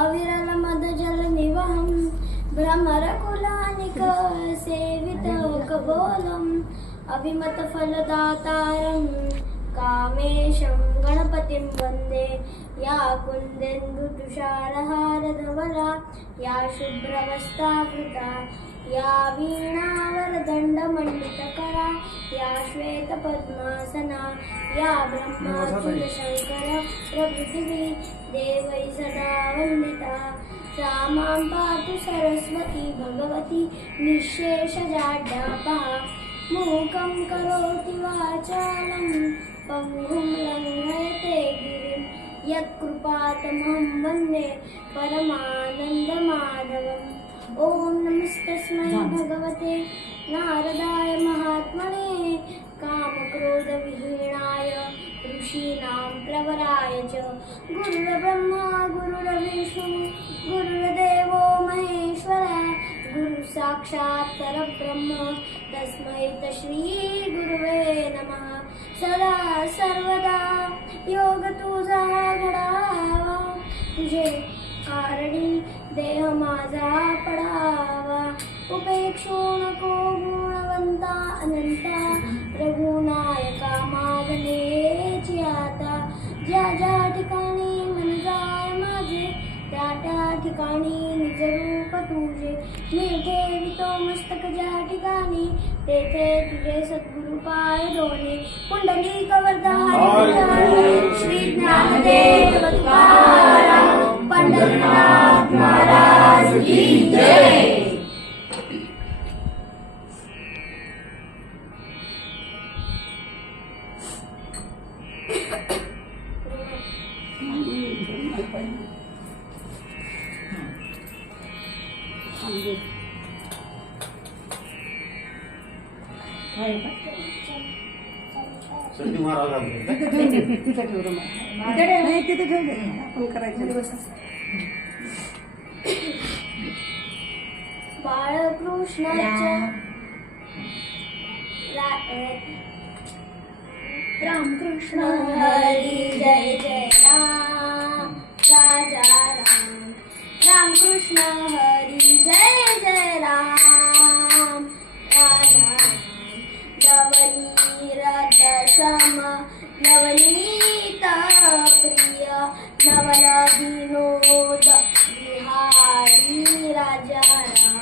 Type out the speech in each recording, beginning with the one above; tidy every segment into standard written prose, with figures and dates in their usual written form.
अविरल मदजल निवहं भ्रमरकुलानिक सेवित कपोलम् अभिमत फलदातारं कामेशं गणपतिं वन्दे या कुन्देन्दु तुषारहारधवला या शुभ्रवस्त्रावृता या वीणावरदण्डमण्डितकरा या श्वेतपद्मासना या ब्रह्माच्युतशङ्कर प्रभृतिभिः देवैः सदा वन्दिता सा मां पातु सरस्वती भगवती निःशेषजाड्यापहा मूकं करोति वाचालं पङ्गुं लङ्घयते गिरिं यत्कृपातमहं वन्दे परमानन्दमाधवम् ॐ नमस्तस्मै भगवते नारदाय महात्मने कामक्रोधविहीनाय ऋषीणां प्रवराय च गुरुर्ब्रह्मा गुरुर्विष्णु गुरुर्देवो महेश्वरः गुरुसाक्षात् परब्रह्म तस्मै श्री गुरुवे नमः सदा सर्वदा योग तुझा घडावा तुझे कारणी देह माझा पडावा उपेक्षू नको गुणवंता अनंता रघुनायका मागणेची आता ज्या ज्या ठिकाणी मन जाय माझे त्या त्या ठिकाणी निज रूप तुझे मी ठेवितो मस्तक ज्या ठिकाणी तेथे तुझे सद्गुरु पाय दोन्ही पुंडलिक वरदा श्री ज्ञानदेव तुकाराम पंढरीनाथ महाराज की जय. संधी महाराज बाळकृष्णाच्या रामकृष्ण हरी जय जय राम राजा राम रामकृष्ण हरी जय जय राम राजा राम नवनीरद सम नवनीत प्रिय नवल विनोद विहारी राजा राम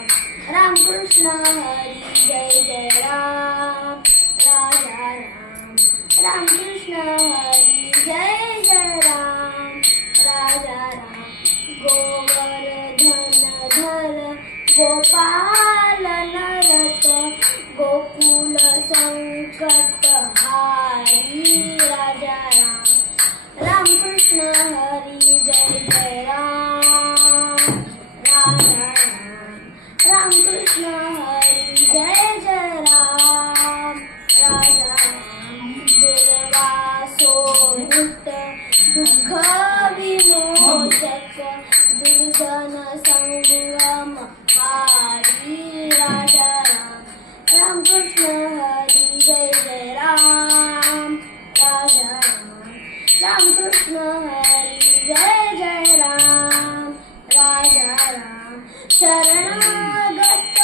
रामकृष्ण हरी जय जय राम राजा राम रामकृष्ण हरी जय जय राम राजा राम गोवर्धन धर गोपाल नरत गोकुल संकट हारी राजा राम रामकृष्ण हरी जय जय राम राजा राम रामकृष्ण हरी जय जय राम राजा राम दुर्वासोहित दुःख विमोचक दुर्जन संगम हारी राजा राम रामकृष्ण हरी जय जय राम राजा राम रामकृष्ण हरी जय जय राम राजा राम शरणागत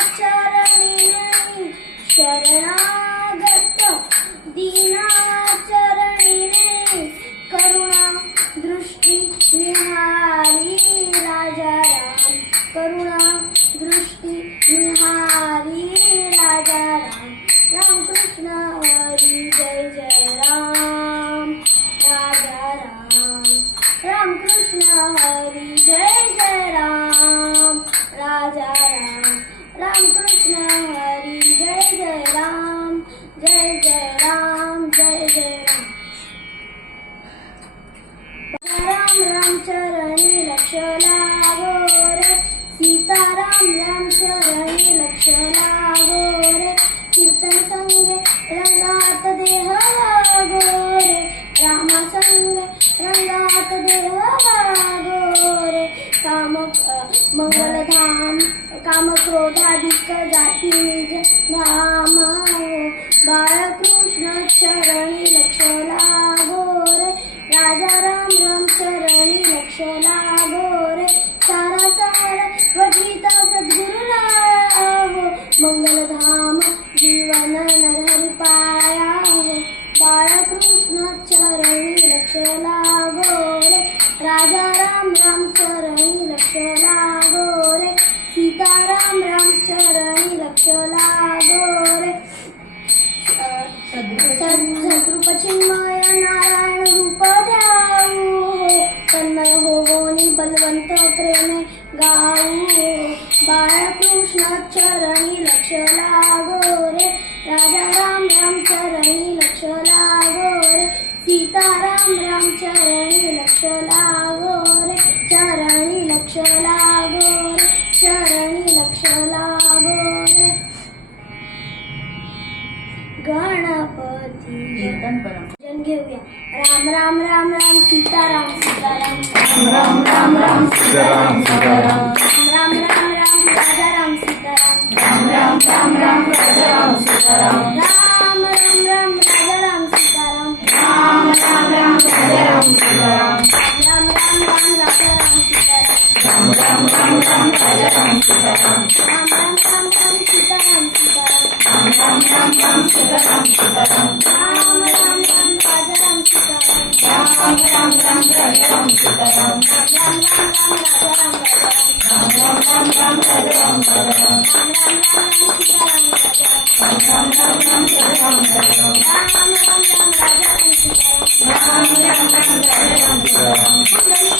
दीनाचरणिने शरणागत दीनाचरणिने करुणा दृष्टी निहारी राजा राम करुणा दृष्टी निहारी राजा राम रामकृष्ण हरी जय जय राम राजा राम रामकृष्ण हरी जय जय राम राजा राम रामकृष्ण हरी जय जय राम जय जय राम जय जय राम. राम राम चरणी लक्ष लागो रे सीताराम राम चरणी लक्ष लागो रे कीर्तन संगे रंगात देह लागो रे रामा संगे रंगात देह लागो रे मंगलधाम काम क्रोधाधिक जाती निज नाम बाळकृष्ण चरणी लक्ष लागो रे राजा राम राम चरणी लक्ष राजाराम रामचरणी लक्ष लागो रे सीताराम रामचरणी लक्ष लागो रे सद्रूप चिन्मय नारायण रूप द्याऊ तन्मय होवोनी बलवंत प्रेमे गाऊ बाळकृष्ण चरणी लक्ष लागो रे राजाराम रामचरणी लक्ष लागो रे सीताराम रामचरणी लक्ष लागो रे चरणी लक्ष लागो रे चरणी लक्ष लागो रे गणपती जन घेऊया राम राम राम राम सीताराम सीताराम राम राम राम सीताराम सीताराम राम राम राम राजा राम सीताराम राम राम राम राम राजा राम सीताराम राम राम राम राजा राम सीताराम राम राम राम राजा राम सीताराम राम राम राम राजा राम सीताराम राम राम राम राम राजा राम सीताराम राम राम राम राम सीताराम सीताराम राम राम राम राम सीताराम सीताराम राम राम राम राजा राम सीताराम राम राम राम राजा राम सीताराम राम राम राम राजा राम राम राम राम राजा राम सीताराम राम राम राम सीताराम सीताराम राम राम राम राम राजा राम सीताराम राम राम राम राजा राम सीताराम राम राम राम राजा राम सीताराम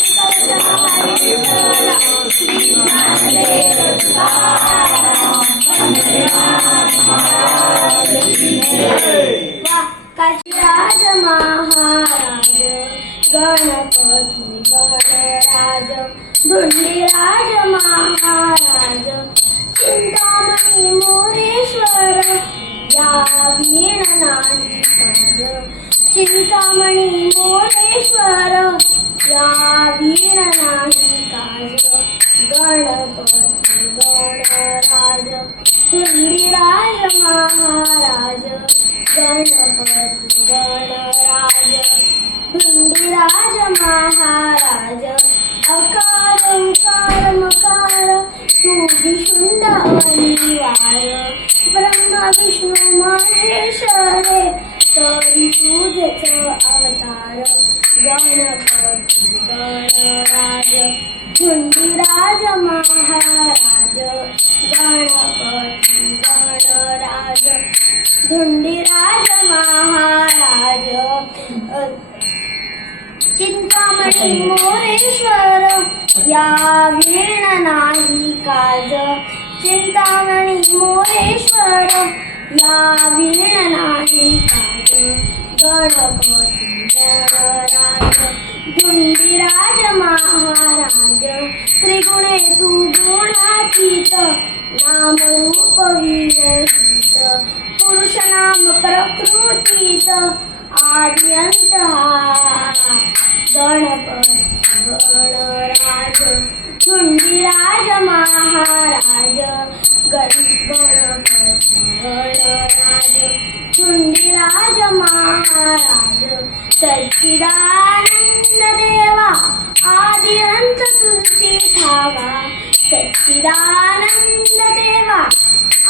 वा काशीराज महाराज गणपती गणराज धुंडीराज महाराज चिंतामणी मोरेश्वर या वीण नाही काज चिंतामणी मोरेश्वर या वीण नाही काज गणपती गणराज धुंडीराज महाराज गणपती गणराज धुंडीराज महाराज अकार उकार मकार तू शुंड अनिवार ब्रह्मा विष्णू महेश रे तरी तुझेच अवतार गणपती गणराज धुंडीराज महाराज गणपती गणराज धुंडीराज महाराज चिंतामणी मोरेश्वर या वीण नाही काज चिंतामणी मोरेश्वर या वीण नाही काज गणपती गणराज धुंडीराज महाराज त्रिगुणे तू गुणातीत नाम रूप विरहित पुरुष नाम प्रकृतीत आद्यंत गणपती गणराज धुंडीराज महाराज गणपती गणराज धुंडीराज महाराज सच्चिदानंद देवा आद्यंत तुझी ठावा सच्चिदानंद देवा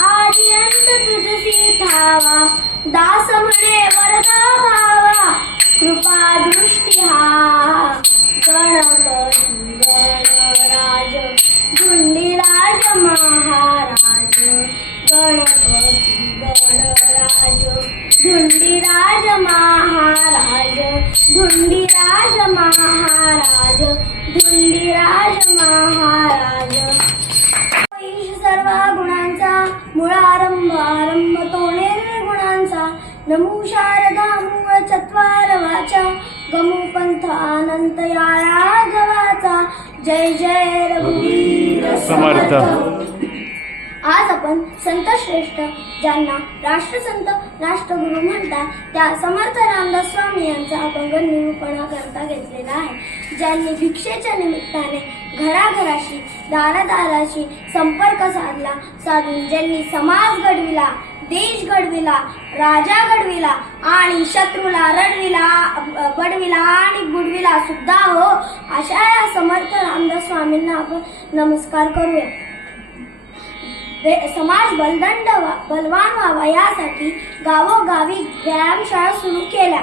आद्यंत तुझसी ठावा दास म्हणे वरदा भावा कृपा दृष्टी हा गणपती गणराज धुंडीराज महाराज गणपती गणराज धुंडीराज महाराज धुंडीराज महाराज धुंडीराज महाराज ईश सर्व गुणांचा मूळारंभ आरंभ तो निर्गुणांचा नमो शारदा मूळ चत्वार वाचा गमू पंथ अनंत या राघवाचा जय जय रघुवीर समर्थ. आज आपण संत श्रेष्ठ ज्यांना राष्ट्रसंत राष्ट्रगुरु म्हणतात त्या समर्थ रामदास स्वामी यांचा अभंग निरूपणाकरता घेतलेला आहे. ज्यांनी भिक्षेच्या निमित्ताने घराघराशी दारादाराशी संपर्क साधून ज्यांनी समाज घडविला, देश घडविला, राजा घडविला आणि शत्रूला बडविला आणि बुडविला सुद्धा हो, अशा या समर्थ रामदास स्वामींना आपण नमस्कार करूया. समाज बलवान व्हावा यासाठी गावोगावी व्यायामशाळा सुरू केल्या.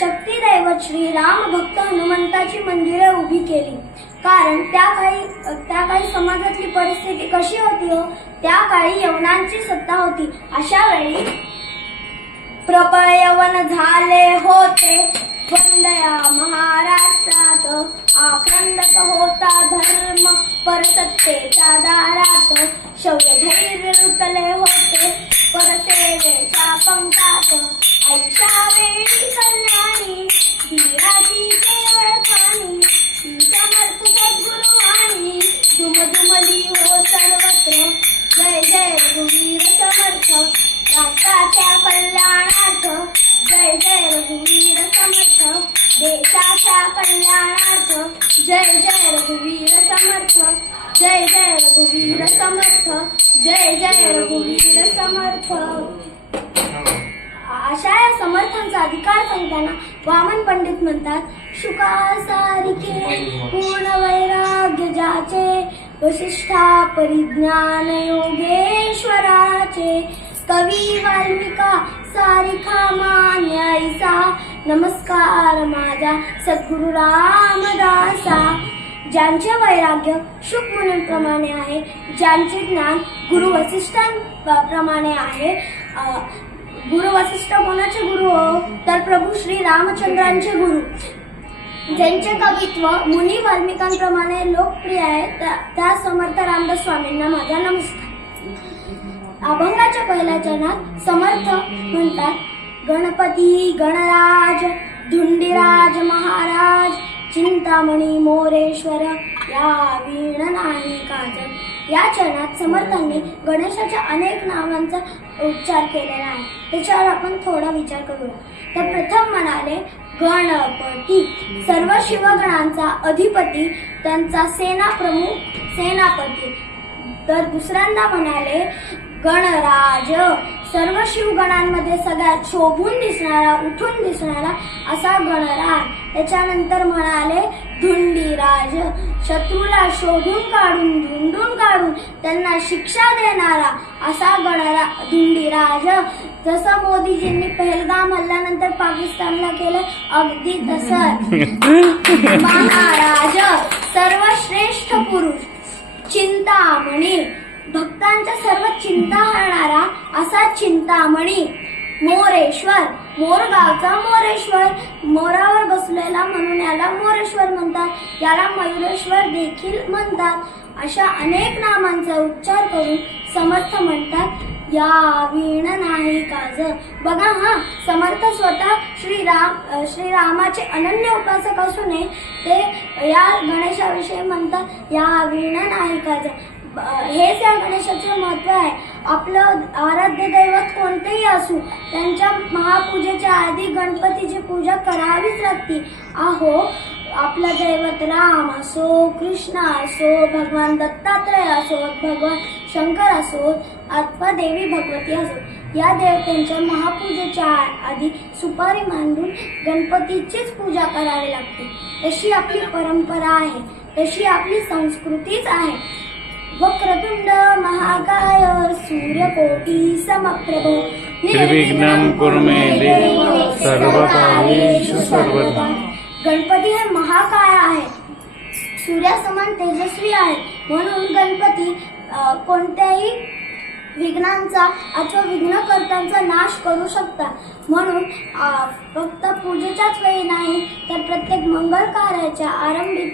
शक्तिदैवत श्री राम भक्त हनुमान श्रीमंताची मंदिरे उभी केली. कारण त्या काळी समाजातली परिस्थिती कशी होती हो? त्या काळी यवनांची सत्ता होती. अशा वेळी प्रबळ यवन झाले होते. वंदया महाराष्ट्रात आक्रंदक होता धर्म परसत्तेच्या दारात. शौर्य धैर्य लुटले होते परसेवेच्या पंखात. ऐशा वेळी कल्याणी धीराची केवळ खाणी. समर्थ सद्गुरुवाणी दुमदुमली हो सर्वत्र. जय जय रघुवीर समर्थ राष्ट्राच्या कल्याणार्थ. जय जय रघुवीर समर्थ देशाच्या कल्याणार्थ. जय जय रघुवीर समर्थ. जय जय रघुवीर समर्थ. जय जय रघुवीर समर्थ. अशा या समर्थांचा अधिकार सांगताना वामन पंडित म्हणतात, शुकासारिखे पूर्ण वैराग्य ज्याचे. वसिष्ठा परिज्ञान योगेश्वराचे. कवी वाल्मिका सारिखा मान्यायसा. नमस्कार माझा सद्गुरु रामदासा. ज्यांचे वैराग्य शुक मुनींप्रमाणे आहे, ज्यांचे ज्ञान गुरु वसिष्ठांप्रमाणे आहे. गुरु वसिष्ठ कोणाचे गुरु हो? तर प्रभू श्री रामचंद्रांचे गुरु. ज्यांचे कवित्व मुनी वाल्मिकांप्रमाणे लोकप्रिय आहे, त्या समर्थ रामदास स्वामींना माझा नमस्कार. अभंगाच्या पहिल्या चरणात समर्थ म्हणतात, गणपती गणराज धुंडीराज महाराज. चिंतामणी मोरेश्वर या वीण नाही काज. या चरणात समर्थांनी गणेशाच्या अनेक नावांचा उच्चार केलेला आहे. त्याच्यावर आपण थोडा विचार करूया. तर प्रथम म्हणाले गणपती, सर्व शिवगणांचा अधिपती, त्यांचा सेना प्रमुख सेनापती. तर दुसऱ्यांदा म्हणाले गणराज, सर्व शिवगणांमध्ये सगळ्यात शोभून दिसणारा, उठून दिसणारा असा गणराज. त्याच्यानंतर म्हणाले धुंडीराज, शत्रूला शोधून काढून धुंडून काढून त्यांना शिक्षा देणारा असा धुंडीराज. जसं मोदीजींनी पहलगाम हल्ल्यानंतर पाकिस्तानला केलं, अगदी तसं. महाराज, सर्वश्रेष्ठ पुरुष. चिंतामणी, भक्तांच्या सर्व चिंता हरणारा असा चिंतामणी. मोरेश्वर, मोरगावचा मोरेश्वर, मोरावर बसलेला म्हणून याला मोरेश्वर म्हणतात. याला मयुरेश्वर देखील म्हणतात. अशा अनेक नामांचा उच्चार करून समर्थ म्हणतात, या वीण नाही काज. बघा हा, समर्थ स्वतः श्रीरामाचे अनन्य उपासक असून ते या गणेशाविषयी म्हणतात, या वीण नाही काज. हेच या गणेशाचे महत्व आहे. आपलं आराध्य दैवत कोणतेही असू, त्यांच्या महापूजेच्या आधी गणपतीची पूजा करावीच लागते. अहो, आपलं दैवत राम असो, कृष्ण असो, भगवान दत्तात्रय असो, भगवान शंकर असो, अथवा देवी भगवती असो, या देवतेंच्या महापूजेच्या आधी सुपारी मांडून गणपतीचीच पूजा करावी लागते. तशी आपली परंपरा आहे, तशी आपली संस्कृतीच आहे. वक्रतुंड महाकाय सूर्यकोटी समप्रभ निर्विघ्नं कुरु मे देव सर्वकार्येषु सर्वदा. गणपती हे महाकाय आहे, सूर्यासमान तेजस्वी आहे. म्हणून गणपती कोणत्याही विघ्नांचा अथवा विघ्नकर्त्यांचा नाश करू शकतात. म्हणून फक्त पूजेच्याच वेळी नाही तर प्रत्येक मंगल कार्याच्या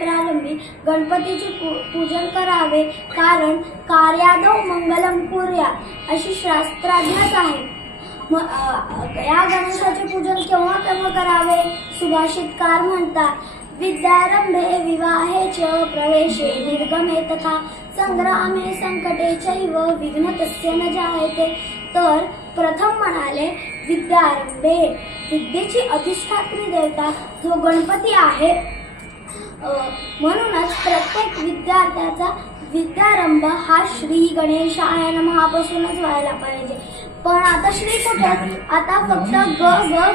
प्रारंभी गणपतीचे पूजन करावे. कारण कार्यादौ मंगलम कुर्यात् अशी शास्त्राज्ञाच आहे. या गणेशाचे पूजन केव्हा करावे? सुभाषितकार म्हणतात, विद्यारंभे विवाहे च प्रवेशे निर्गमे तथा संग्रामे संकटे चैव विघ्न तस्य न जायते. तर प्रथम म्हणाले विद्यारंभे, विद्येची अधिष्ठात्री देवता जो गणपती आहे. म्हणूनच प्रत्येक विद्यार्थ्याचा विद्यारंभ हा श्री गणेशाय नमः पासूनच व्हायला पाहिजे. पण आता श्री कुठे? आता फक्त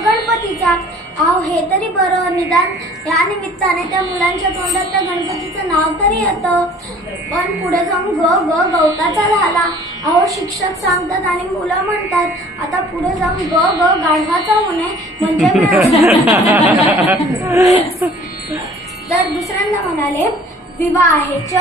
गणपतीचा. हे तरी बरं, निदान या निमित्ताने त्या मुलांच्या तोंडात त्या गणपतीचं नाव तरी येतं. पण पुढे जाऊन गवताचा झाला. शिक्षक सांगतात आणि मुलं म्हणतात. आता पुढे जाऊन गाढवाचा होणे म्हणजे तर दुसऱ्यांदा म्हणाले विवाहेच.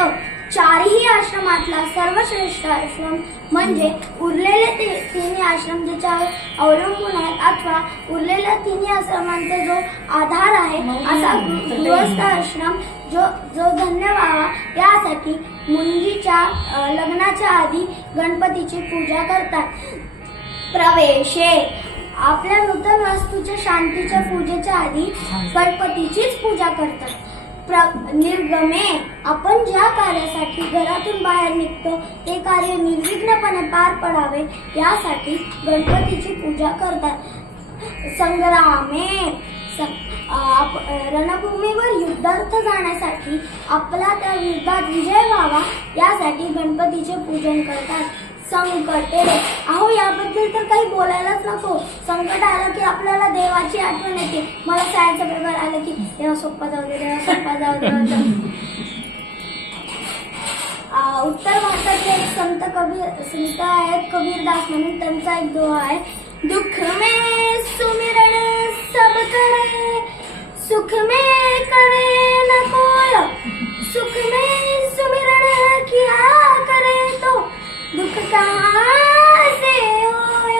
चारही आश्रमातला सर्वश्रेष्ठ आश्रम म्हणजे उरलेले तिन्ही आश्रम ज्याच्यावर अवलंबून आहेत अथवा उरलेल्या तिन्ही आश्रमांचा जो आधार आहे असा गृहस्थ आश्रम जो धन्य व्हावा यासाठी मुंजीच्या लग्नाच्या आधी गणपतीची पूजा करतात. प्रवेशे आपल्या नूतन वास्तूच्या शांतीच्या पूजेच्या आधी गणपतीचीच पूजा करतात. निर्गमे आपण ज्या कार्यासाठी घरातून बाहेर निघतो ते कार्य निर्विघ्नपणे पार पडावे यासाठी गणपतीची पूजा करतात. संग्रामे रणभूमीवर युद्धार्थ जाण्यासाठी आपला त्या युद्धात विजय व्हावा यासाठी गणपतीचे पूजन करतात. संकटे अहो याबद्दल तर काही बोलायलाच नको. संकट आलं की आपल्याला देवाची आठवण येते. मला सायन्सचा पेपर आलं की देवा सोप्पा जाऊ दे, देवा सोप्पा जाऊ दे. उत्तर भारतातले एक संत आहेत कबीरदास म्हणून. त्यांचा एक दोहा आहे. दुख में सुमिरन सब करे, सुख में करे न कोय, सुख में सुमिरन किया करे तो दुःख कहाँ से होय.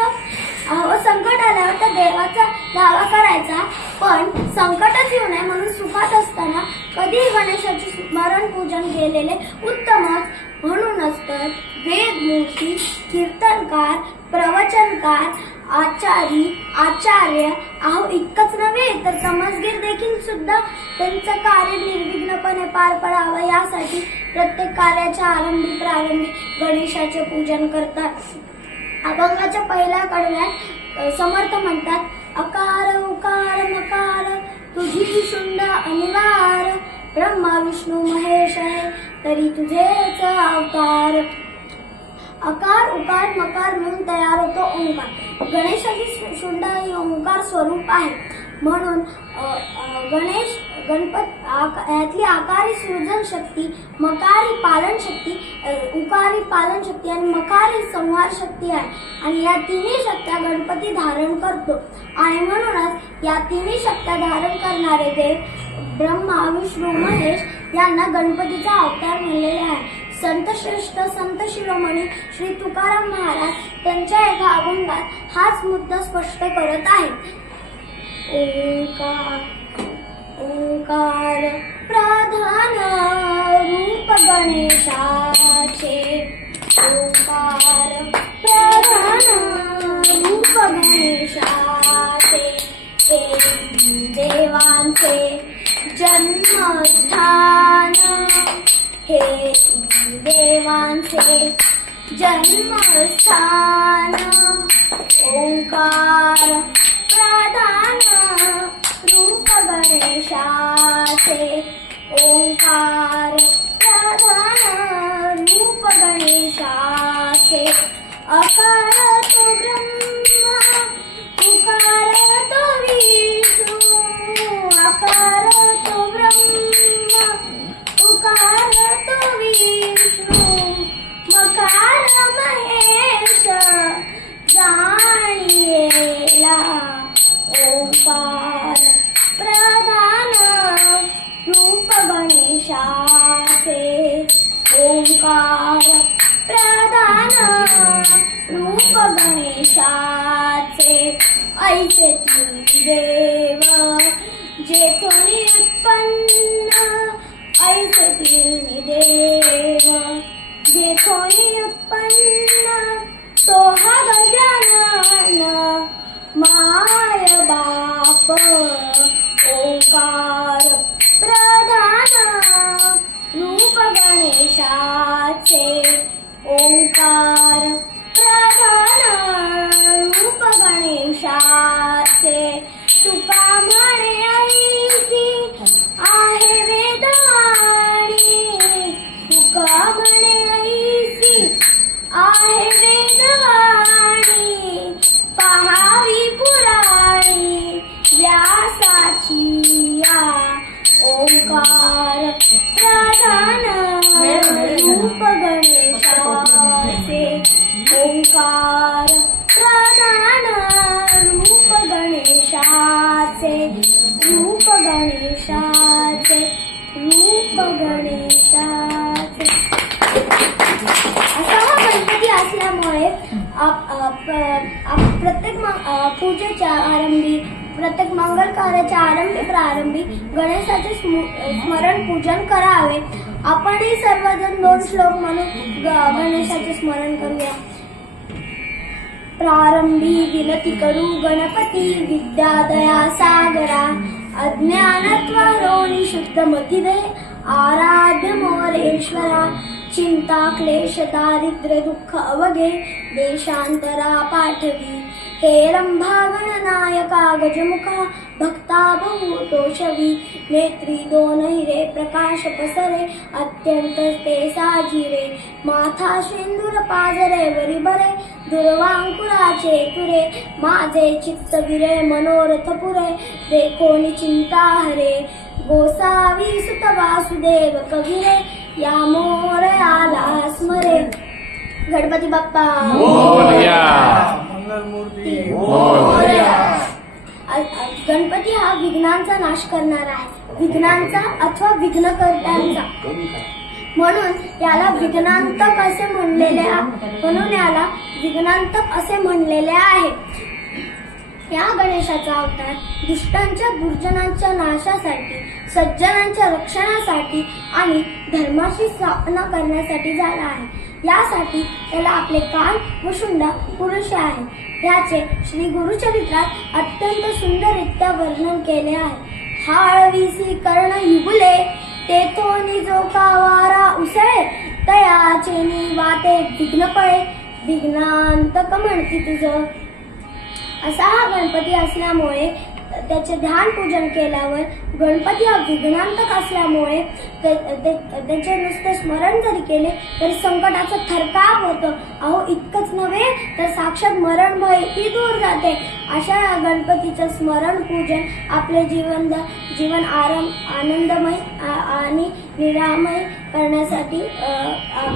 अहो संकट आल्यावर तर देवाचा दावा करायचा पण संकटच येऊ नये म्हणून सुखात असताना कधी गणेशाचे स्मरण पूजन केलेले उत्तमच. म्हणूनच तर वेदमूर्ती, कीर्तनकार, प्रवचनकार, आचार्य अहो इतकंच नव्हे तर समजगीर देखील सुद्धा त्यांचं कार्य निर्विघ्नपणे पार पडावं यासाठी प्रत्येक कार्याच्या प्रारंभी गणेशाचे पूजन करतात. अभंगाच्या पहिल्या कडव्यात समर्थ म्हणतात. अकार उकार मकार तुझी शुंड अनिवार, ब्रह्मा विष्णू महेश आहे तरी तुझेच अवतार. अकार उकार मकार मिळून तयार होतो ओंकार. गणेशाची शुंड ही ओंकार स्वरूप आहे. म्हणून यातली आकारी सृजन शक्ती, मकारी पालन शक्ती, उकारी पालन शक्ती आणि मकारी संहार शक्ती आहे. आणि या तिन्ही शक्त्या गणपती धारण करतो. आणि म्हणूनच या तिन्ही शक्त्या धारण करणारे देव ब्रह्मा विष्णू महेश यांना गणपतीचा अवतार म्हणलेले आहे. संतश्रेष्ठ संत शिरोमणी श्री तुकाराम महाराज त्यांच्या एका अभंगात हाच मुद्दा स्पष्ट करत आहेत. ओंकार प्रधान रूप गणेशाचे, ओंकार प्रधान रूप गणेशाचे, देवांचे जन्मस्थान हे देवांचे जन्मस्थान. ओंकार प्रधान रूप गणेशाचे, ओंकार प्रधान रूप गणेशाचे. अकार तो ब्रह्मा उकार तो विष्णू, अकार तो ब्रह्मा उकार तो विष्णू, मकार महेश जाणियेला. ओंकार प्रधान रूप गणेशाचे, ओंकार प्रधान रूप गणेशाचे. ऐसे देव जेथोनी उत्पन्न, ऐसे देव जेथोनी उत्पन्न, तो हा गजानन माय बाप. ओंकार प्रधान रूप गणेशाचे, ओंकार प्रधान रूप गणेशाचे. तुका म्हणे ऐसी आहे वेदवाणी, तुका म्हणे ऐसी आहे वेदवाणी, पहावी पुराणी व्यासाची या. ओंकार प्रधान रूप गणेशाचे, ओंकार प्रधान रूप गणेशाचे, रूप गणेशाचे. प्रत्येक पूजेच्या आरंभी, प्रत्येक मंगल कार्याच्या प्रारंभी गणेशाचे स्मरण पूजन करावे. आपणही सर्वजण 2 श्लोक म्हणून गणेशाचे स्मरण करूया. प्रारंभी विनती करू गणपती, विद्या दया सागरा, अज्ञानत्वारोनी शुद्ध मती दे, आराध्य मोरेश्वरा, चिंता क्लेश दारिद्र्य दुःख अवघे, देशांतरा पाठवी, हे रंभा गणनायका गजमुखा, भक्ता बहु तोषवी, नेत्री 2 हिरे प्रकाश पसरे, अत्यंत ते साजिरे, माथा शेंदूर पाजरे वरी बरे, दुर्वांकुराचे तुरे, माझे चित्त विरे मनोरथ पुरे, देखोनी चिंता हरे, गोसावी सुत वासुदेव कविरे, या मोरयाला स्मरे. गणपती बाप्पा मोरया. मंगलमूर्ती गणपती हा विघ्नांचा नाश करणारा आहे, विघ्नांचा अथवा विघ्नकर्त्यांचा. म्हणून याला विघ्नांतक असे म्हणलेले आहे. या गणेशाचा अवतार दुष्टांच्या दुर्जनांच्या नाशासाठी, सज्जनांच्या रक्षणासाठी आणि धर्माची स्थापना करण्यासाठी झाला आहे. यासाठी त्याला आपले कान व शुंडा पुरुष आहे. याचे श्री गुरुचरित्रात अत्यंत सुंदररित्या वर्णन केले आहे. हाळवीसी कर्ण युगुले, तेथोनी जो का वारा उसळे, तयाचे वाते विघ्न पळे, विघ्नांतक म्हणती तुझं. असा हा गणपती असल्यामुळे त्याचे ध्यान पूजन केल्यावर, गणपती हा विघ्नांतक असल्यामुळे त्याचे नुसते स्मरण जरी केले तरी संकटाचा थरकाप होतो. अहो इतकंच नव्हे तर साक्षात मरण भय ही दूर जाते. अशा गणपतीचं स्मरण पूजन आपले जीवन आनंदमय आणि निरामय करण्यासाठी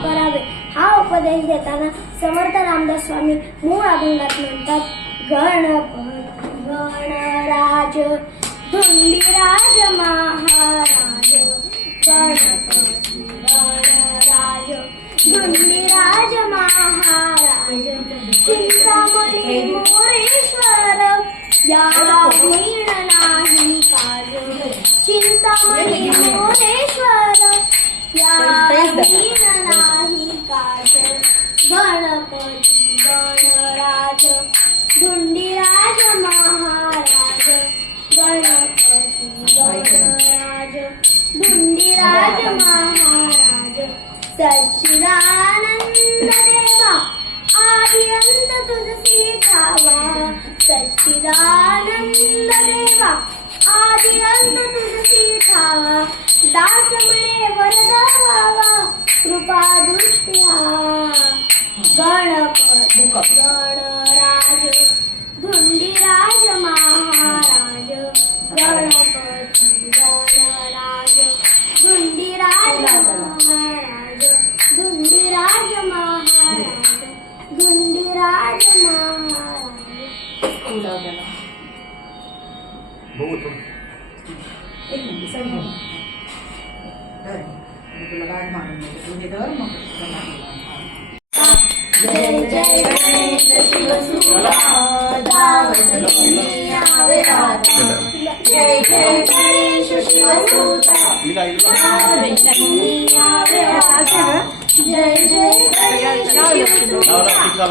करावे. हा उपदेश देताना समर्थ रामदास स्वामी मूळ अभंगात म्हणतात, गणपती गणराज धुंडीराज महाराज, गणपती गणराज धुंडीराज महाराज, चिंतामणी मोरेश्वर, या वीण नाही काज, चिंतामणी मोरेश्वर, या वीण नाही काज, गणपती गणराज धुंडीराज महाराज, गणपती गणराज धुंडीराज महाराज, सच्चिदानंद देवा आदि अंत तुझसी ठावा, सच्चिदानंद देवा आदि अंत तुझसी ठावा, दास म्हणे वरदा व्हावा कृपा दृष्टी हा, गणपती गणराज धुंडीराज महाराज, गणपती गणराज धुंडीराज महाराज, धुंडीराज महाराज, धुंडीराज महाराज. एक मिनिट सर तुला गाड मारून तुझे दर मग जय जय गणेश शिवसुता, धावत तुम्ही आवे आता. जय जय गणेश शिवसुता, धावत तुम्ही आवे आता. जय जय गणेश शिवसुता,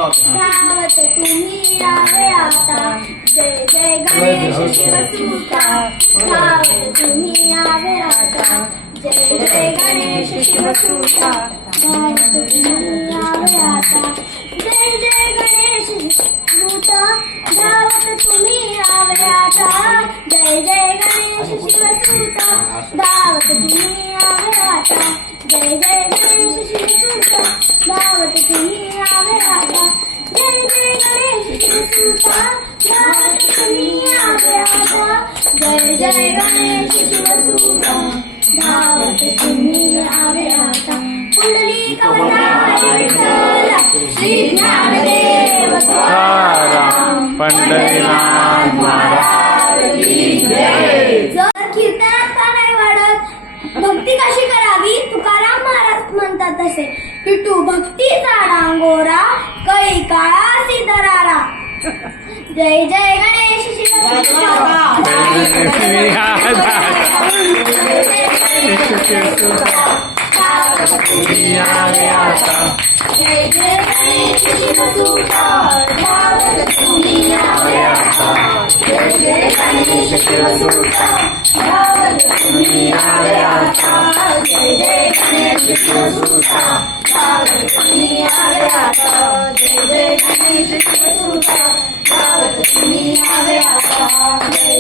धावत तुम्ही आवे आता. जय जय गणेश शिवसुता, धावत तुम्ही आवे आता. जय जय गणेश शिवसुता, धावत तुम्ही आवे आता. जय जय गणेश शिवसुता, धावत तुम्ही आवे आता. जय जय गणेश शिवसुता, धावत तुम्ही आवे आता. जय जय गणेश शिवसुता, धावत तुम्ही आवे आता. जय जय गणेश शिवसुता, धावत तुम्ही आवे आता. जय जय गणेश शिवसुता, धावत तुम्ही आवे आता. पुंडलिक वरदाय विठ्ठल, श्री ज्ञानदेव तुकाराम, पंढरीनाथ महाराज की जय. जर कीर्तनात का नाही वाढत, भक्ती कशी करावी तुकाराम महाराज म्हणतात तसे. पिटू भक्तीचा डांगोरा, कळी काळासी दरारा, जय जय गणेश शिव जय जय गणेश शिवसुता धावत तुम्ही यावे आता जय जय गणेश शिवसुता धावत तुम्ही यावे आता जय जय गणेश शिवसुता धावत तुम्ही यावे आता जय जय गणेश शिवसुता धावत तुम्ही यावे आता जय जय गणेश शिवसुता धावत तुम्ही यावे आता जय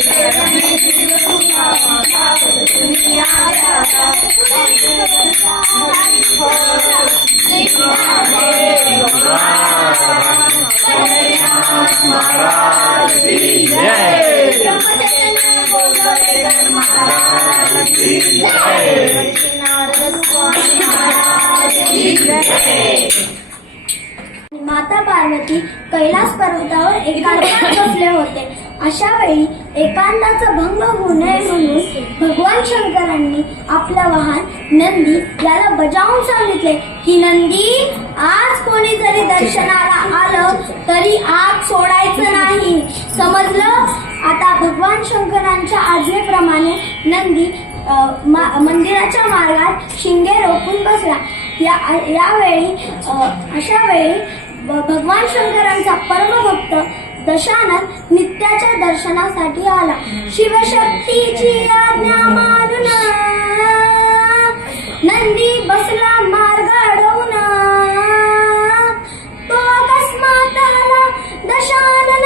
जय गणेश शिवसुता धावत तुम्ही यावे आता माता पार्वती कैलास पर्वतावर एकांतात बसले होते. अशा वेळी एकांताचा भंग होऊ नये म्हणून भगवान शंकरांनी आपलं वाहन नंदी याला बजावून सांगितले की नंदी, आज कोणी जरी दर्शनाला आलं तरी आत सोडायचं नाही, समजलं? आता भगवान शंकरांच्या आज्ञेप्रमाणे नंदी मंदिराच्या मार्गात शिंगे रोखून बसला. अशा वेळी भगवान शंकरांचा परमभक्त दशानन नित्याच्या दर्शनासाठी आला. शिवशक्तीची आज्ञा मानून नंदी बसला मार्ग अडवून. तो अकस्मात आला दशानन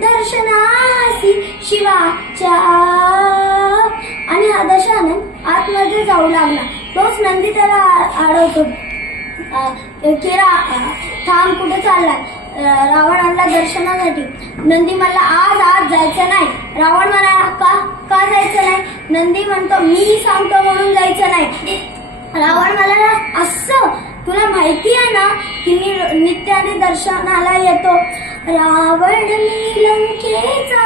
दर्शनासी शिवाच्या, आणि हा दशानन आतमध्ये जाऊ लागला. तोच नंदी त्याला अडवतो की थांब, कुठे चाललाय? रावण आणला दर्शनासाठी. नंदी म्हणला आज जायचं नाही. रावण म्हणाला का जायचं नाही? नंदी म्हणतो मी सांगतो म्हणून जायचं नाही. रावण म्हणाला असं तुला माहिती आहे ना की मी नित्याने दर्शनाला येतो. रावण मी लंकेचा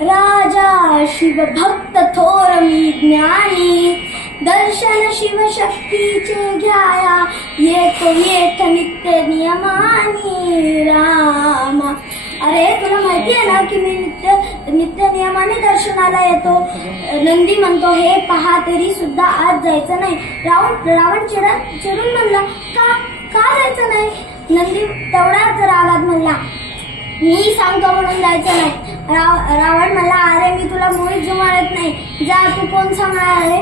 राजा, शिवभक्त थोर मी ज्ञानी, दर्शन शिवशक्तीचे घ्याया येतो नित्य नियमानी राम. अरे तुला माहिती आहे ना की मी नित्य नियमाने दर्शनाला येतो. नंदी म्हणतो हे पहा, तरी सुद्धा आज जायचं नाही. रावण चिडून म्हणला का जायचं नाही? नंदी तेवढाच रागात म्हणला मी सांगतो म्हणून जायचं नाही. रावण म्हणला अरे मी तुला मुळीच जुमानत नाही, जा, तू कोण सांगणार आहे?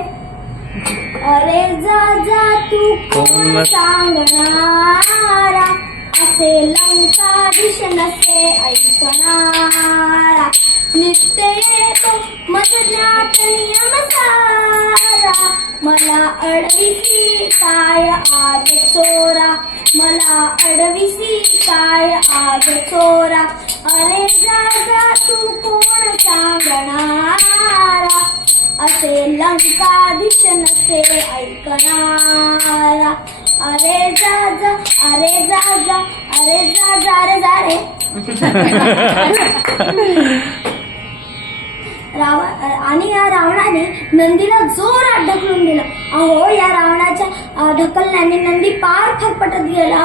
अरे जा तू कोण सांगणारा, असे लंकाधीश नसे ऐकणारा, नित्य येतो मज ज्ञात नियम सारा, मला अडविसी काय आज चोरा, मला अडविसी काय आज चोरा. अरे जा तू कोण सांगणारा, असे लंकाधीश नसे ऐकणारा. अरे जा रे आणि या रावणाने नंदीला जोरात ढकलून दिलं. अहो या रावणाच्या ढकलण्याने नंदी पार फरफटत गेला.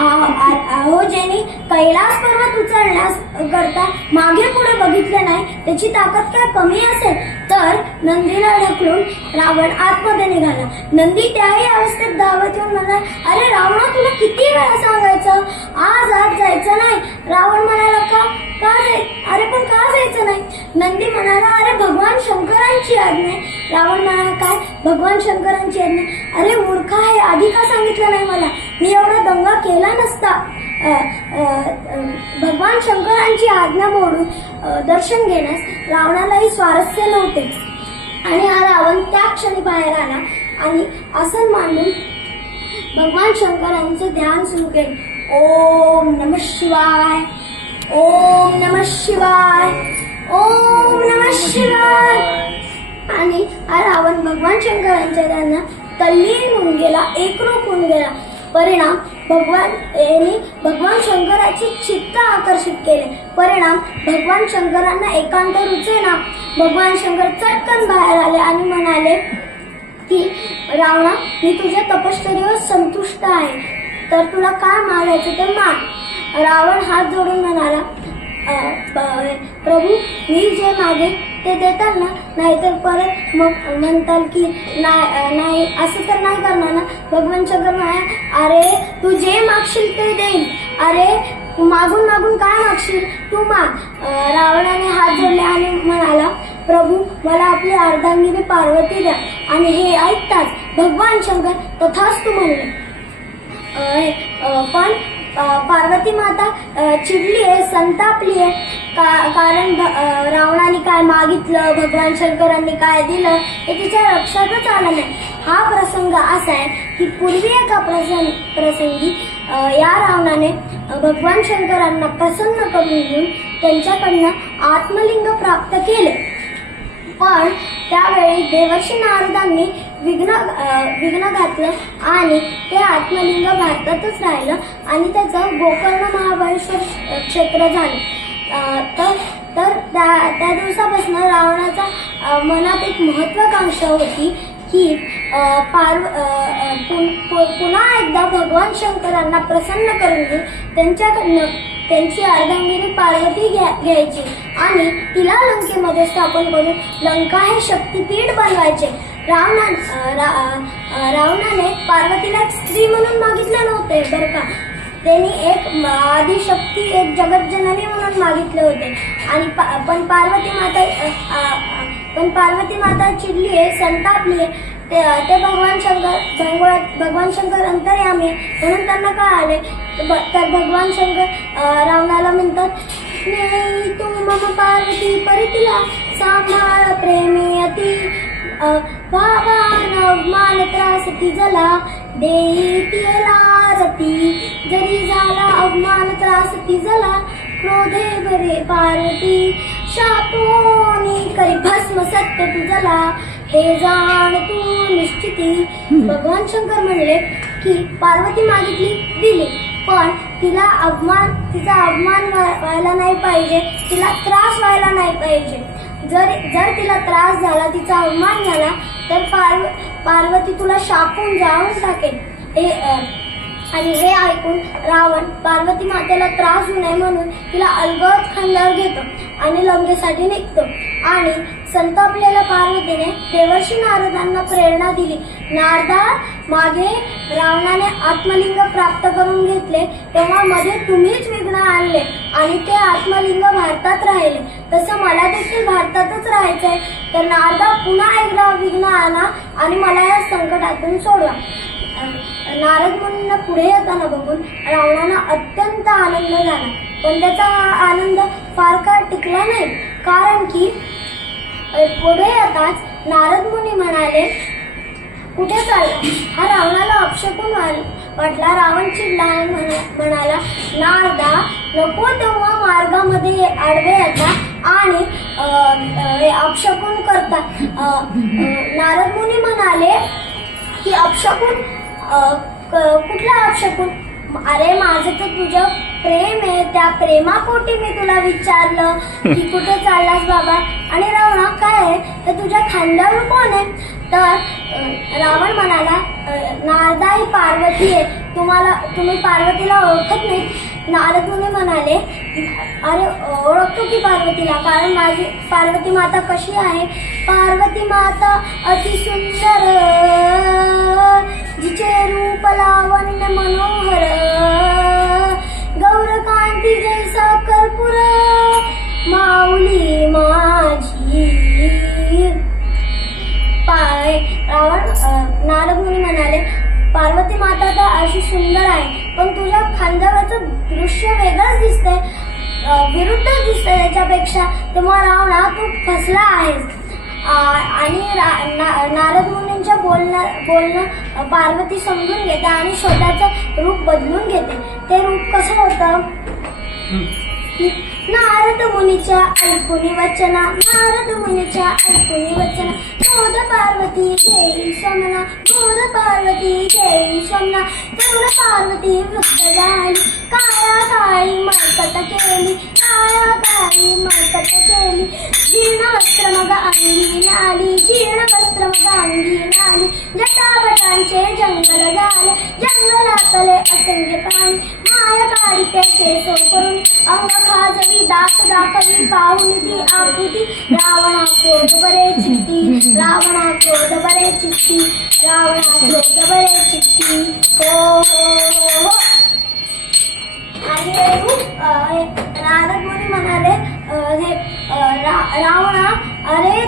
अहो ज्यांनी कैलास पर्वत उचलण्यास करता मागे पुढे बघितले नाही त्याची ताकद काय कमी असेल? तर नंदीला ढकलून रावण आतमध्ये निघाला. नंदी त्याही अवस्थेत धावत येऊन म्हणाला अरे रावणा, तुला किती वेळा सांगायचं आज जायचं नाही? रावण म्हणाला अरे पण का जायचं नाही? नंदी म्हणाला अरे भगवान शंकरांची आज्ञा. रावण म्हणाला काय भगवान शंकरांची आज्ञा? अरे मूर्खा, हे आधी का सांगितलं नाही मला? मी एवढा दंगा केला नसता. भगवान शंकरांची आज्ञा मोडून दर्शन घेण्यास रावणालाही स्वारस्य नव्हते. आणि हा रावण त्या क्षणी बाहेर आला आणि आसन मांडून भगवान शंकरांचे ध्यान सुरू केले. ओम नमः शिवाय, ओम नमः शिवाय, ओम नमः शिवाय. आणि हा रावण भगवान शंकरांच्या ध्यानात तल्लीन होऊन गेला, एकरूप होऊन गेला. परिणाम भगवान शंकराचे चित्त आकर्षित केले. परिणाम भगवान शंकरांना एकांत रुचेना. भगवान शंकर चटकन बाहेर आले आणि म्हणाले की रावणा, मी तुझ्या तपश्चर्येवर संतुष्ट आहे, तर तुला काय मागायचं ते माग. रावण हात जोडून म्हणाला, प्रभू, मी जे मागेन ते देताल ना? नाहीतर परत मग म्हणताल की नाही, असं तर नाही करणार ना? भगवान शंकर म्हणाले, अरे तू जे मागशील ते देईन. अरे मागून मागून काय मागशील, तू माग. रावणाने हात जोडले आणि म्हणाला, प्रभू, मला आपली अर्धांगिनी पार्वती द्या. आणि हे ऐकताच भगवान शंकर तथास्तु म्हणले. पण पार्वती माता चिडली आहे, संतापली आहे, कारण रावणाने काय मागितलं, भगवान शंकरांनी काय दिलं हे तिच्या लक्षातच आलं नाही. हा प्रसंग असा आहे की पूर्वी एका प्रसंगी या रावणाने भगवान शंकरांना प्रसन्न करून घेऊन त्यांच्याकडनं आत्मलिंग प्राप्त केले. पण त्यावेळी देवर्षी नारदांनी विघ्न घातलं आणि ते आत्मलिंग भारतातच राहिलं आणि त्याचं गोकर्ण महाबळेश्वर क्षेत्र झालं. तर त्या दिवसापासून रावणाचा मनात एक महत्वाकांक्षा होती की पुन्हा एकदा भगवान शंकरांना प्रसन्न करून घेऊन त्यांच्याकडनं त्यांची अर्धांगिनी पार्वती घ्यायची आणि तिला लंकेमध्ये स्थापन करून लंका हे शक्तीपीठ बनवायचे. रावणाने पार्वतीला एक स्त्री म्हणून मागितले नव्हते बरं का, त्यांनी एक आदिशक्ती, एक जगज्जननी म्हणून मागितले होते. आणि पण पार्वती माता चिडली आहे, संतापली आहे. ते भगवान शंकर अंतर्यामी म्हणून त्यांना काय आले, तर भगवान शंकर रावणाला म्हणतात, "नेई तू मम पार्वती परितिला, सांभाळ प्रेमी अति, भावान अवमान त्रासती जला, देई तिला रती, जरी झाला अवमान त्रासती जला, क्रोधे भरे पार्वती, शापोनी करी भस्म सत्य तुझला, हे जाण तू निश्चिती." भगवान शंकर म्हणले की पार्वती मागितली, दिली, पण तिचा अवमान व्हायला नाही पाहिजे, तिला त्रास व्हायला नाही पाहिजे. जर तिला त्रास झाला, तिचा अवमान झाला, तर पार्वती तुला शापून जाळून टाकेल. आणि हे ऐकून रावण पार्वती मातेला त्रास होऊ नये म्हणून तिला अलगद खांद्यावर घेतो आणि लंकेसाठी निघतो. आणि संतापलेल्या पार्वतीने देवर्षी नारदांना प्रेरणा दिली, नारदा, मागे रावणाने आत्मलिंग प्राप्त करून घेतले तेव्हा मध्ये तुम्हीच विघ्न आणले आणि ते आत्मलिंग भारतात राहिले, तसं मला देखील भारतातच राहायचंय. तर नारदा, पुन्हा एकदा विघ्न आणा आणि मला या संकटातून सोडवा. नारद मुनींना पुढे येताना बघून रावणाला अत्यंत आनंद झाला. पण त्याचा आनंद फार काळ टिकला नाही, कारण की पुढे येताच नारद मुनी म्हणाले, कुठे चालला? हा रावणाला अपशकुन वाटला. रावण चिडला आणि म्हणाला, नारदा, नको तेव्हा मार्गामध्ये आडवे येतात आणि अपशकुन करतात. नारद मुनी म्हणाले की अपशकुन, कुठला अपशकुन? अरे माझं तर तुझं प्रेम आहे, त्या प्रेमापोटी मी तुला विचारलं की कुठे चाललास बाबा. आणि रावणा, काय आहे तर तुझ्या खांद्यावर कोण आहे? तर रावण म्हणाला, नारदा ही पार्वती आहे, तुम्ही पार्वतीला ओळखत नाही? नारद मुनी म्हणाले, अरे ओळखतो की पार्वतीला, कारण माझी पार्वती माता कशी आहे? पार्वती माता अति सुंदर, जिचे रूप लावण्य मनोहर, गौरकांती जैसा कर्पूर, माऊली माझी. नारद मुनी म्हणाले, पार्वती माता तर अशी सुंदर आहे, पण तुझ्या खांद्यावरचं दृश्य वेगळंच दिसतंय, विरुद्धच दिसतंय त्याच्यापेक्षा. तेव्हा रावणा, तू फसला आहेस. आणि नारद मुनींच्या बोलणं पार्वती समजून घेते आणि स्वतःचं रूप बदलून घेते. ते रूप कसं होतं? नारद मुनीच्या ऐकुनी वचना, नारद मुनीच्या ऐकुनी वचना, बोध पार्वती घेई स्वमना, बोध पार्वती घेई स्वमना, तेवढ पार्वती वृद्ध झाली, काया काळी मळकट केली, काया काळी मळकट केली, जीर्ण वस्त्र मग अंगी नाली, जीर्ण वस्त्र अंगी नाली, जटापटांचे जंगल झाले, जंगलातले असंख्य प्राणी, माया काढीते केसो करून, अंग खाजवी दात दाखवी, पाहून ती आकृती, रावणा क्रोध बरे चित्ती, रावणा क्रोध बरे चित्ती, रावणा क्रोध बरे चित्ती. हो हो हो. आणि नारद मुनी म्हणाले, रावणा, अरे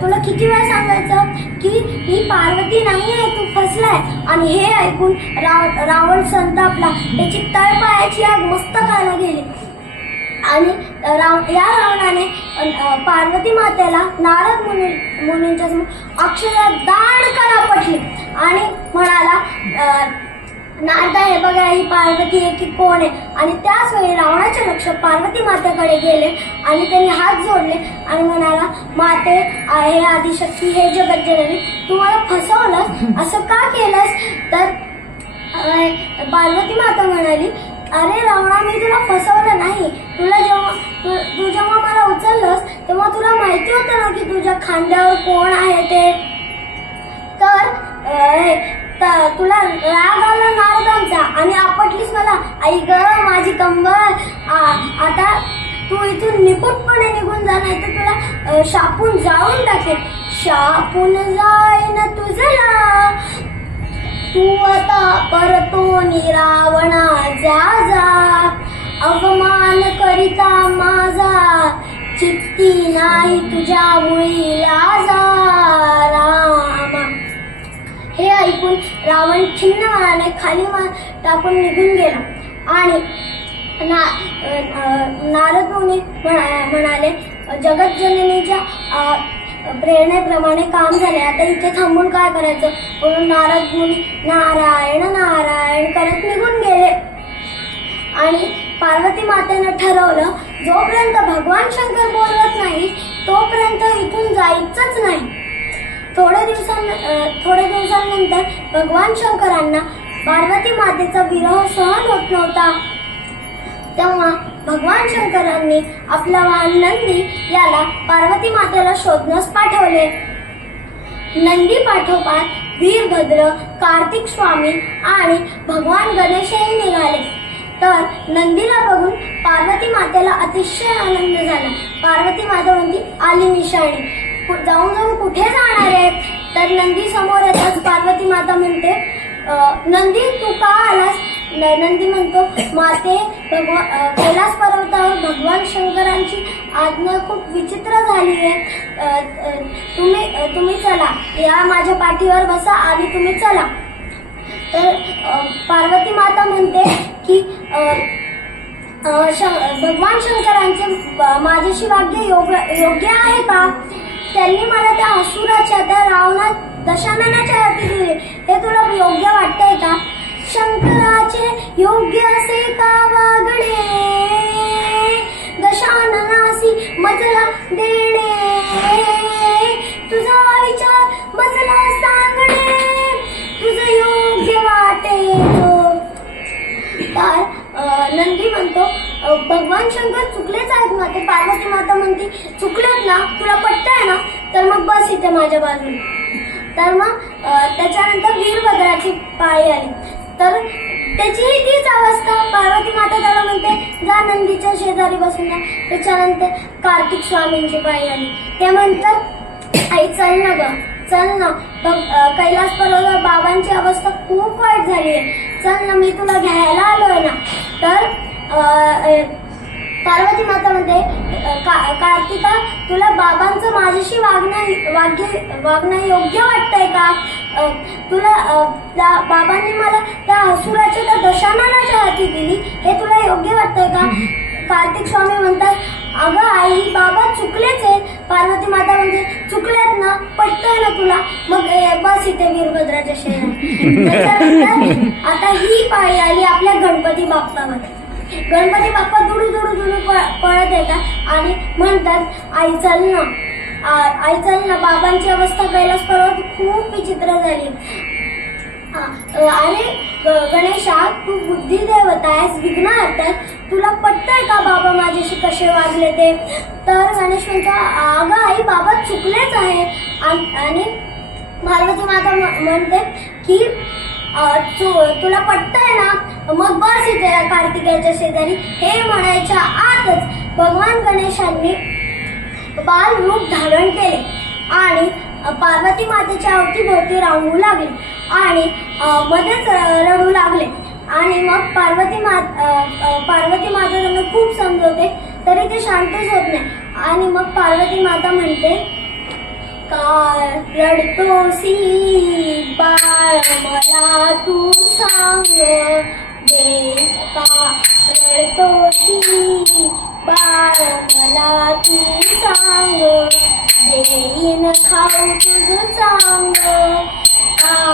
तुला किती वेळा सांगायचं की ही पार्वती नाहीये, तू फसलाय. आणि हे ऐकून रावण संतापला, त्याची तळपायाची आग मस्तकाला गेली. आणि या रावणाने पार्वती मातेला नारद मुनींच्या समोर अक्षरशः दांडकाला पटली आणि म्हणाला, नारदा, हे बघा, ही पार्वती आहे की कोण आहे. आणि त्याच वेळी रावणाचे लक्ष पार्वती मातेकडे गेले आणि त्यांनी हात जोडले आणि म्हणाला, माते, हे आदिशक्ती, हे जगत जननी, तू मला फसवलंस, असं का केलंस. तर पार्वती माता म्हणाली, अरे रावणा, मी तुला फसवलं नाही. तू जेव्हा मला उचललंस तेव्हा तुला माहिती होतं ना की तुझ्या खांद्यावर कोण आहे ते. तर तुला राग आला नारदांचा आणि आपटलीस मला. आई ग माझी कंबर, आता तू इथून निपुटपणे निघून जा, नाही तर तुला शापून जाळून टाकेल. शापून जाईन तुझला, तू आता परतो रावणा जा जा, अवमान करिता माझा, चित्ती नाही तुझ्या मुळी लाजा. रामा, हे ऐकून रावण खिन्न मनाने खाली टाकून निघून गेला. आणि नारद मुनी म्हणाले, जगतजननीच्या प्रेरणेप्रमाणे काम झाले, आता इथे थांबून काय करायचं. म्हणून नारद मुनी नारायण नारायण करत निघून गेले. आणि पार्वती मातेनं ठरवलं, जोपर्यंत भगवान शंकर बोलवत नाही तोपर्यंत इथून जायचंच नाही. थोड्या दिवसांनंतर भगवान शंकरांना पार्वती मातेचा विरह सहन होत नव्हता. तेव्हा भगवान शंकरांनी आपला वाहन नंदी याला पार्वती मातेला शोधण्यास पाठवले. नंदी पाठोपाठ वीरभद्र, कार्तिक स्वामी आणि भगवान गणेशही निघाले. तर नंदीला बघून पार्वती मातेला अतिशय आनंद झाला. पार्वती माता म्हणती, आली निशाणी, जाऊन कुठे जाणार आहेत. तर नंदी समोर येतात. पार्वती माता म्हणते, नंदी तू का आलास. नंदी म्हणतो, माते, कैलास पर्वतावर भगवान शंकरांची आज्ञा खूप विचित्र झाली आहे. तुम्ही चला, या माझ्या पाठीवर बसा आणि तुम्ही चला. तर पार्वती माता म्हणते की भगवान शंकरांचे माझ्याशी वाक्य योग्य आहे का. त्यांनी मला त्या असुराच्या, त्या रावणा दशाननाच्या हाती दिले, हे तुला योग्य वाटतंय का. शंकराचे योग्य असे का वागणे, दशाननासी मजला देणे, तुझा विचार मजला सांगणे, तुझं योग्य वाटे. तर नंदी म्हणतो, भगवान शंकर चुकलेच आहेत माते. पार्वती माता म्हणते, चुकलेत ना, तुला पटतंय ना, तर मग बस इथे माझ्या बाजूने. तर मग त्याच्यानंतर वीरभद्राची पाळी आली. तर त्याचीही तीच अवस्था. पार्वती माता त्याला म्हणते, जा नंदीच्या शेजारी बसून जा. त्याच्यानंतर कार्तिक स्वामींची पाळी आली. ते म्हणतात, आई चल ना ग, चल ना, कैलास पर्वतावर बाबांची अवस्था खूप वाईट झाली आहे, चल ना, मी तुला घ्यायला आलोय ना. तर पार्वती माता म्हणते, कार्तिका, तुला बाबांचं माझ्याशी वागणं योग्य वाटतंय का. तुला बाबांनी मला त्या असुराच्या, त्या दशाननाच्या हाती दिली, हे तुला योग्य वाटतंय का. कार्तिक स्वामी म्हणतात, अगं आई, बाबा चुकलेच आहेत. पार्वती माता म्हणते, चुकलेत ना, पटतंय ना तुला, मग बस इथे वीरभद्राच्या शेजारी. त्याच्यानंतर आता ही पाळी आली आपल्या गणपती बाप्पावर. गणपती बाप्पा दुडू पळत येतात आणि म्हणतात, आई चल ना, आई चल ना, बाबांची अवस्था कैलास पर्वत खूप विचित्र झाली. अरे गणेशा, तू बुद्धी देवता आहेस, विघ्नहर्ता आहेस, तुला पटतंय का बाबा माझ्याशी कसे वागले ते? तर गणेश म्हणतो, अगं आई, बाबा चुकलेच आहे. आणि पार्वती माता म्हणते की तुला पटतंय ना, मग बस इथे कार्तिकेयच्या शेजारी. हे म्हणायच्या आतच भगवान गणेशांनी बाल रूप धारण केले आणि पार्वती मातेच्या अवतीभोवती रांगू लागले आणि मध्येच रडू लागले. आणि मग पार्वती माता त्यांना खूप समजवते, तरी ते शांतच होत नाही. आणि मग पार्वती माता म्हणते, का रडतोसी बाळ मला तू सांग दे, का रडतोसी बाळ मला तू सांग, देईन खाऊ तुझं चांग, का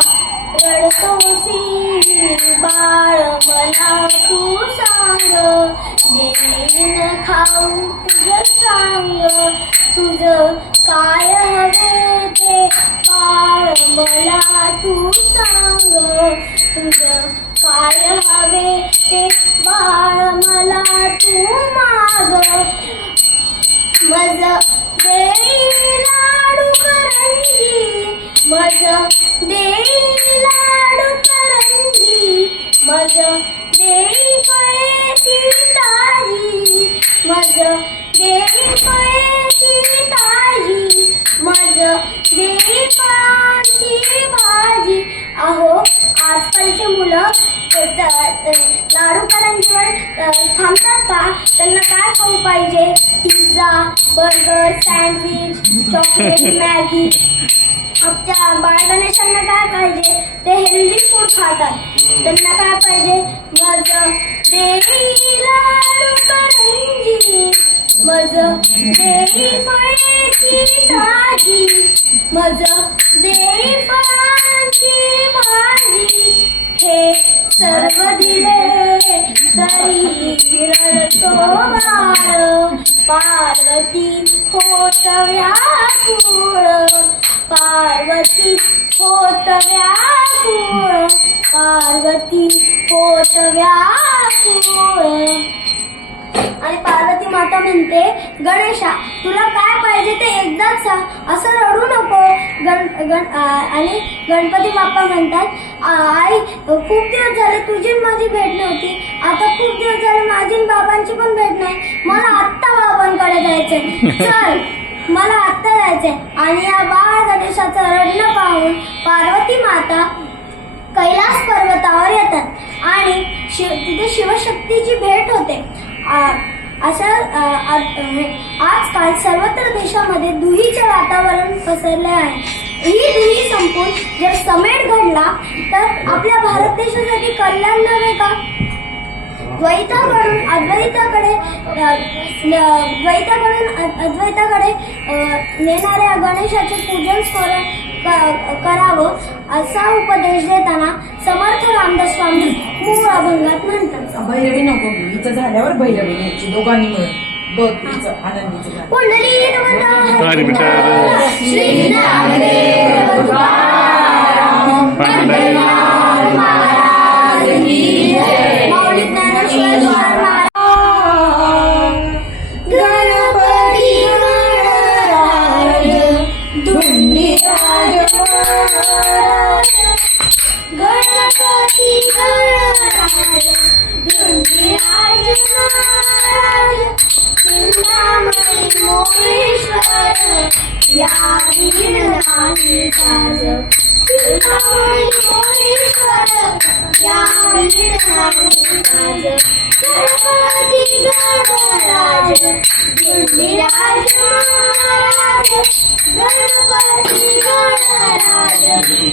रडतोसी बाळ मला तू सांग, देईन खाऊ तुझं सांग, तुझं काय हवे ते बाळ मला तू सांग, तुझं काय हवे ते बाळ मला तू माग, मज देई लाडू करंजी, मज देई लाडू करंजी, मज देई फळे ताजी, मज देई फळे ताजी, मज देई फळांची भाजी. अहो, आजकालची मुलं लाडू करंजीवर थांबतात का? त्यांना काय खाऊ पाहिजे? Pizza, burger, sandwich, chocolate, Maggi. आमच्या बाळ गणेशांना काय पाहिजे? ते हेल्दी फूड खातात. त्यांना काय पाहिजे? मज देई लाडू करंजी, मज देई फळेची ताजी, मज देई फळांची भाजी. हे सर्व दिले तरी रडतो बाळ, पार्वती होत व्याकुळ, पार्वती होत व्याकुळ, पार्वती होत व्याकुळ. आणि पार्वती माता म्हणते, गणेशा, तुला काय पाहिजे ते एकदाच सांग, असं रडू नको. आणि गणपती बाप्पा म्हणतात, आई, खूप दिवस झाले तुझी माझी भेट नव्हती, आता खूप दिवस झाले माझी बाबांची पण भेट नाही, मला आत्ता बाबांकडे जायचंय, चल मला आत्ता जायचंय. आणि या बाळ गणेशाचं रडणं पाहून पार्वती माता कैलास पर्वतावर येतात आणि तिथे शिवशक्तीची भेट होते. आजकाल सर्वत्र देशामध्ये दुहीचे वातावरण पसरले आहे. ही दुही संपून जर समेट घडला तर आपल्या भारत देशासाठी कल्याण नव्हे का? द्वैताकडून अद्वैताकडे नेणाऱ्या गणेशाचे पूजन करावं असा उपदेश देताना समर्थ रामदास स्वामी मूळ अभंगात म्हणतात. भैरवी नको घेऊ, हिचं झाल्यावर भैरवी न्यायची दोघांनी मिळून. बघ हिचं आनंदीचं झालं. पुंडली हरी विठ्ठल श्री नामदेव तुकाराम पंढरीनाथ महाराज की जय. माऊली ज्ञानेश्वर महाराज. गणपती गणराज धुंडीराज महाराज, गणपती गणराज धुंडीराज महाराज, चिंतामणी मोरेश्वर या वीरनाथी काज, चिंतामणी मोरेश्वर या वीरनाथी काज. गणपती गणराज धुंडीराज महाराज, गणपती गणराज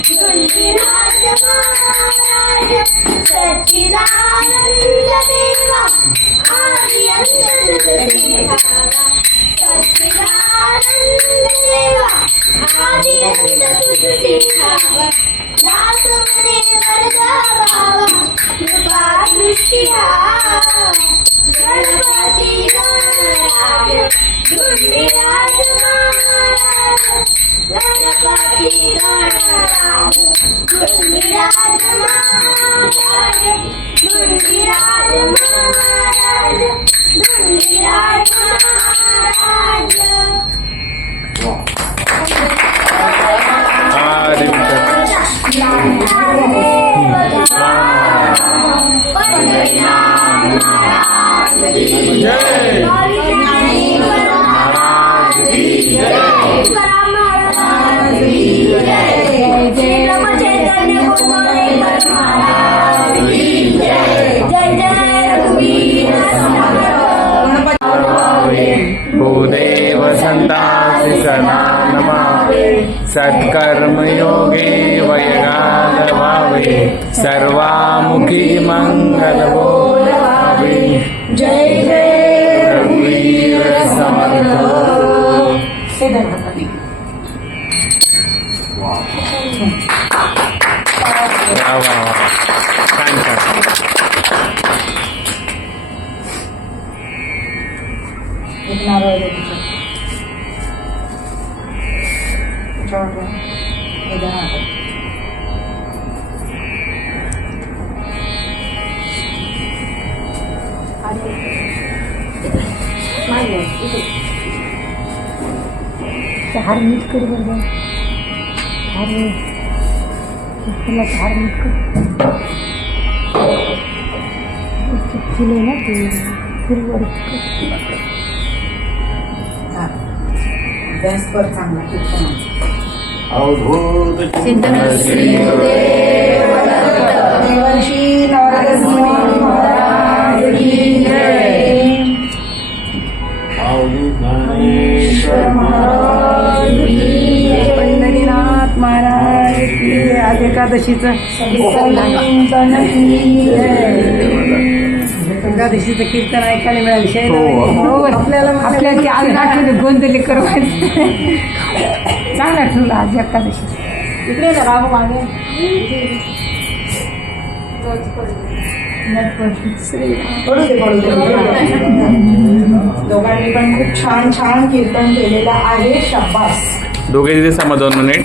धुंडीराज महाराज, सच्चिदानंद देवा आदि अंत तुझे सच्चिदानंद देवा आदि अंत तुझे दास मने वरदा भावा कृपा दृष्टी गणपती गणराज धुंडीराज भूदेव संतासि सदा नमावे सत्कर्मयोगे वैराग भावे सर्वामुखी मंगल बोलावे जय जय रघुवीर समर्थ हे गणपती वा वा वा छान छान एक नारळ दे तिच्यावर. ठेव. हे द्या नारळ. हार नीट कर बरं हार तुला हार नीट कर फुले ना ते फुलवर डॅन्स कर चांगला कीर्तन. अवधूत देवर्षी नारदमुनी महाराज की जय. ज्ञानेश्वर महाराज की जय. पंढरीनाथ महाराज की जय. आज एकादशीचं संतन की जय. एकादशीचं कीर्तन ऐकायला मिळालं विषय आपल्या ती आज आठवलं गोंधळी करवायचं चांगला ठेवला आज एकादशी. इकडे ना राहू मागे दोघांनी पण खूप छान छान कीर्तन केलेलं आहे. शाबास. दोघे तिथे समा 2 मिनिट